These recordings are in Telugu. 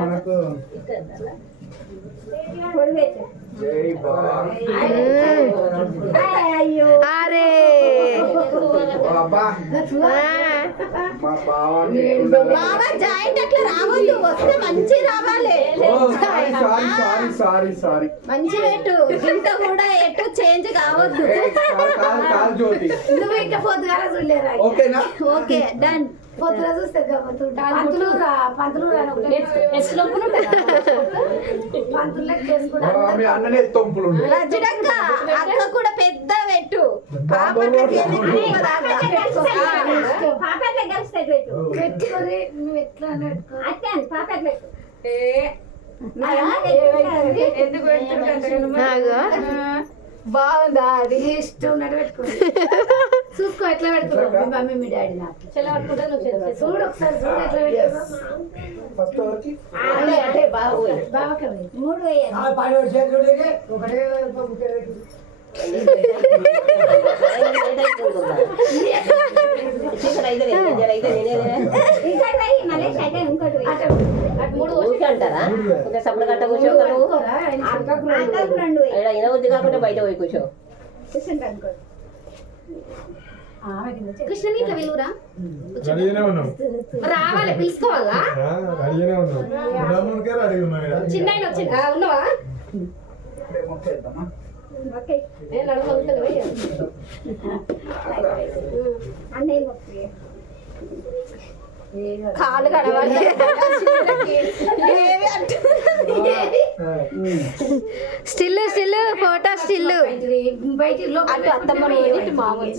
మనకు అరే బాబా జాయింట్ అట్లా రావద్దు, వస్తే మంచి రావాలి. మంచి పెట్టు, ఇంత కూడా ఎటు చేంజ్ కావద్దు. నువ్వు ఇంకా పొద్దుగాల చూడలేరా? Okay done. పొద్దున చూస్తే పంతులు రజడక్క అక్క కూడా పెద్ద పెట్టు. పెట్టుకొని నువ్వు ఎట్లా పాప బాగుందా? అది ఇష్టం ఉన్నట్టు పెట్టుకోండి. చూసుకో ఎట్లా పెడుతున్నావు మీ మమ్మీ మీ డాడీ. నాకు చూడు ఒకసారి, చూడు ఎట్లా పెట్టుకున్నావు. బాబాకే 3 వేయాలి. అంటారా సప్పుడు గంట కూర్చో వద్దు కాకుండా బయట పోయి కూర్చో. కృష్ణని ఇట్లా విలువరా రావాలి, పిలుచుకోవాలా? చిన్న ఉన్నావా? కాలు కడవాలి. స్టిల్ ఫోటో స్టిల్ అటు అత్తమ్మ మామూలు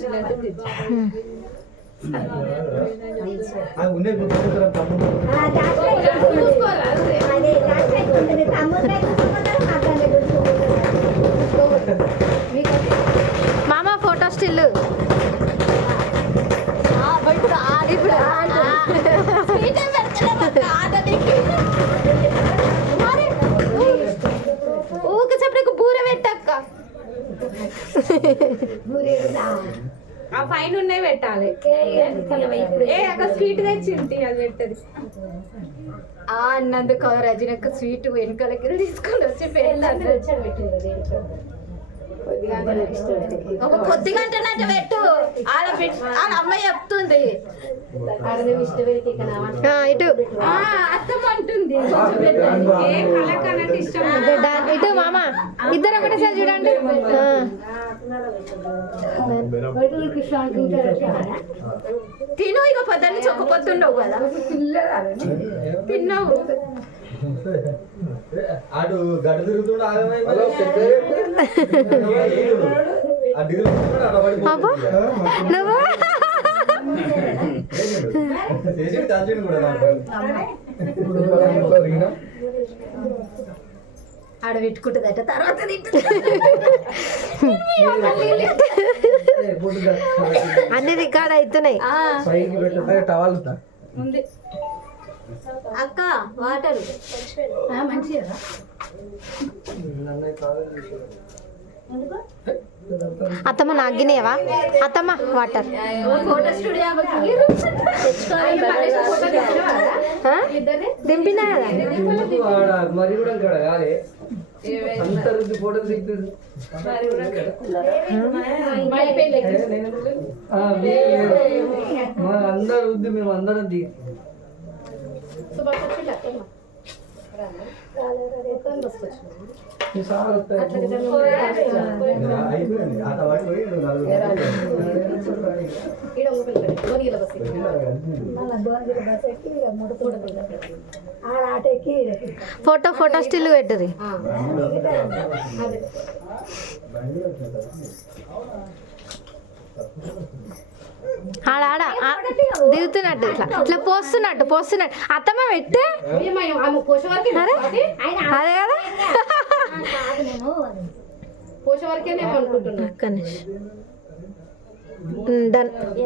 మామ ఫోటో స్టిల్. ఊక చెప్పడానికి బూర పెట్టక్క. ఆ పైన ఉన్నాయి పెట్టాలి. అక్కడ స్వీట్ తెచ్చింటి అది పెట్టది. అన్నందుకు రజనక్క స్వీట్ వెనకాలకి తీసుకొని వచ్చి ఒక కొద్ది గంట పెట్టు. వాళ్ళ అమ్మాయి చెప్తుంది ఇటు అత్తమ్మ అంటుంది. ఇటు మామ ఇద్దరు ఒకటేసారి చూడండి. తిను ఇక పొద్దున్న చొక్క పొద్దుండవు కదా, తిన్నావు. అటు గడ్డ తిరుగుతుండే నువ్వు ఆడ పెట్టుకుంటుందట, తర్వాత అన్ని రికార్డ్ అవుతున్నాయి. అక్క వాటర్ మంచిగా అత్తమ్మ నాగినేవా అత్తమ్మ వాటర్ ఫోటో స్టూడియో దింపినా మరి కూడా అంత ఫోటో దిగుతుంది అందరు వద్దు మేము అందరం దిగి ఫోటో స్టిల్ పెట్టుర్రి ఆడ దిగుతున్నట్టు ఇట్లా ఇట్లా పోస్తున్నట్టు అత్తమ్మ పెట్టే అదే కదా పోష వరకే అనుకుంటున్నా డన్.